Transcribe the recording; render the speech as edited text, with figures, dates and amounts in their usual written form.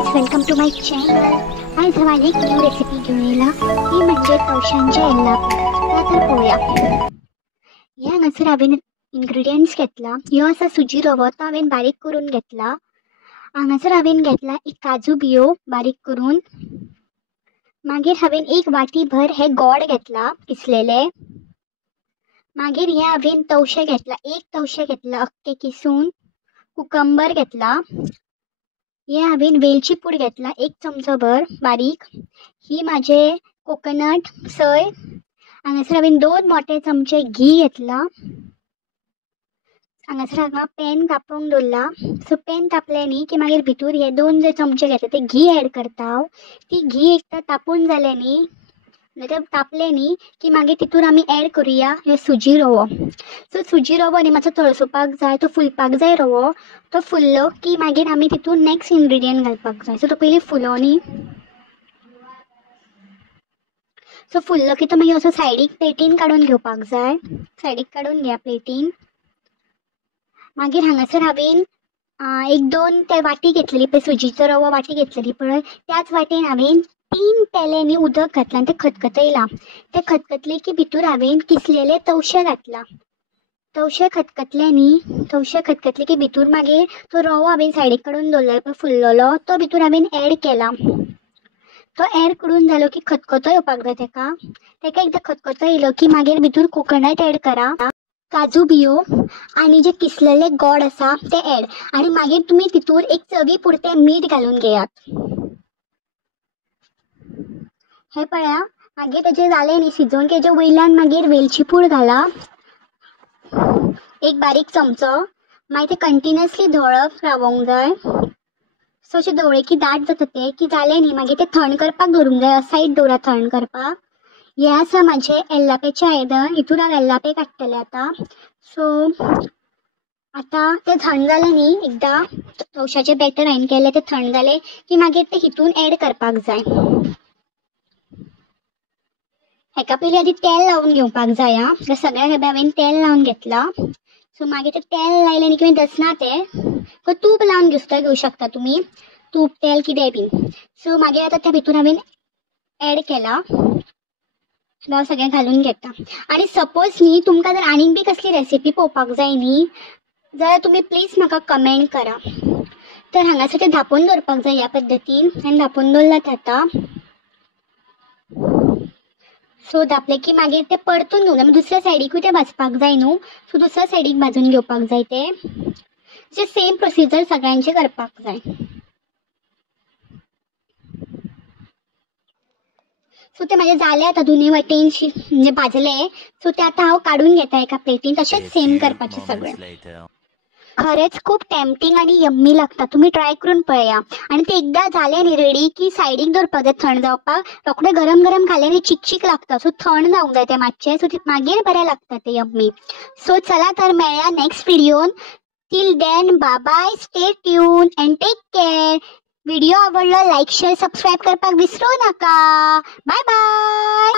Guys welcome to my channel. आज हांवें एक न्यू रेसिपी घेऊन येयला, ती म्हणजे तवशांचे येल्लापे। तर पळोवया। ह्या हांगासर हांवें इन्ग्रेडियंट्स घेतला। ह्यो आसा सुजी रवो, तो हांवें बारीक करून घेतला। हांगासर हांवें घेतला एक काजू बियो बारीक करून। मागीर हांवें एक वाटी भर हे गोड घेतला किसलेले। मागीर हे हांवें तवशे घेतला, एक तवशे घेतला अख्खे किसून। कुकंबर घेतला। हे हांवें वेलची पूड घेतला एक चमचो भर बारीक। ही माझे कोकोनट सय। हांगासर हांवें 2 मोठे चमचे घी घेतला। हांगासर हांगा पॅन तापोवंक दवरला। सो पॅन तापले न्ही की मागीर भितूर हे 2 जे चमचे घेतले ते घी ऍड करता हांव। ती घी एकदा तापून जाले न्ही म्हणजे तापले न्ही की मागीर तितून आमी ऍड करूया हे सुजी रवो। सो सुजी रवो न्ही मातसो तळसुपाक जाय, तो फुलपाक जाय रवो। तो फुल्लो की मागीर आमी तितून नेक्स्ट इन्ग्रेडियंट घालपाक जाय। सो तो पयलीं फुलो न्ही। सो फुल्लो की तो मागीर असो सायडीक प्लेटीन काडून घेवपाक जाय। सायडीक काडून घ्या प्लेटीन। मागीर हांगासर हांवें 1-2 ते वाटी घेतलेली पळय, सुजीचो रवो वाटी घेतलेली पळय, त्याच वाटेन हांवें 3 पेले उदक घातला आनी ते खतखतयला। ते खतखतले की भितूर हांवें किसलेले तवशे घातला। तवशे खतखतले न्ही, तवशे खतखतले की भितूर मागीर तो रवो हांवें सायडीक काडून दवरलेलो पळय फुल्लोलो, तो भितूर हांवें ऍड केला। तो ऍड करून जालो की खतखतो येवपाक जाय तेका एकदा खतखतो येयलो की मागीर भितूर कोकोनट ऍड करा, काजू बियो आनी जे किसलेले गोड आसा ते ऍड। आनी मागीर तुमी तितूर एक चवी पुरते मीठ घालून घेयात। हे पळया। मागीर तेजे जाले न्ही शिजोवन की तेजे वयल्यान मागीर वेलची पूड घाला एक बारीक चमचो। मागीर ते कंटिन्युअसली ढवळत रावोंक जाय। सो अशें ढवळे की दाट जाता ते की जाले न्ही मागीर ते थंड करपाक दवरूंक जाय। सायड दवरा थंड करपाक। हे आसा म्हाजे येल्लापेचे आयदन, हितून हांव येल्लापे काडटले आतां। सो आतां ते थंड जाले न्ही एकदा तवशाचे बॅटर हांवें केले ते थंड जाले की मागीर ते हितून ऍड करपाक जाय। हेका पयलीं आदी तेल लावन घेवपाक जाय। त्या सगळ्या हेबे हांवें तेल लावन घेतला। सो मागीर ते तेल लायले न्ही की दसना ते तूप लावन सुद्दां घेवं शकता तुमी, तूप तेल कितेंय बी। सो मागीर आतां त्या भितूर हांवें ऍड केला। हांव सगळें घालून घेता। आनी सपोज न्ही तुमकां जर आनीक बी कसली रेसिपी पळोवपाक जाय न्ही जाल्यार तुमी प्लीज म्हाका कमेंट करा। तर हांगासर ते धांपून दवरपाक जाय ह्या पद्दतीन। हांवें धांपून दवरला ते आतां। सो धापले की मागीर ते परतून घेवंक जाय, दुसऱ्या सायडीकूय ते भाजपाक जाय न्हू। सो दुसऱ्या सायडीक भाजून घेवपाक जाय ते। जे सेम प्रोसिजर सगळ्यांचे करपाक जाय। सो ते माझे जाले आतां दोनूय वाटेन म्हणजे भाजले। सो ते आतां हांव काडून घेता एका प्लेटीन। तशेंच सेम करपाचे सगळे। खरेंच खूप टेम्पटिंग आणि यम्मी लागता, तुम्ही ट्राय करून पळया। आणि ते एकदा जाले न्ही रेडी की सायडीक दवरपाक जाय थंड जावपाक। रोखडे गरम गरम खाले न्ही चिकचिक लागता। सो थंड जावंक जाय ते मातशे, सो मागीर बरें लागता ते यम्मी। सो चला तर मेळया नेक्स्ट व्हिडिओन। Till then bye bye, stay tune and take care. Video आवडलो लाईक शेअर सबस्क्राईब करपाक विसरू नका। Bye bye.